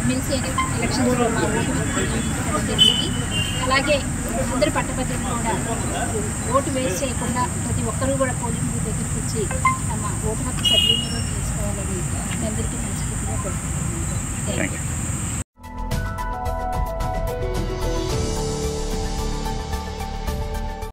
MLC ఎలక్షన్స్లో మా vote వినియోగించుకోవడం జరిగింది. అలాగే అందరి పట్టభద్రులు కూడా ఓటు వేస్ట్ చేయకుండా ప్రతి ఒక్కరూ కూడా పోలింగ్ బూత్ దగ్గరికి వచ్చి తమ ఓటు హక్కు సద్వినియోగం చేసుకోవాలని మీ అందరికీ మనస్ఫూర్తిగా కోరుకుంటున్నాను. Thank you.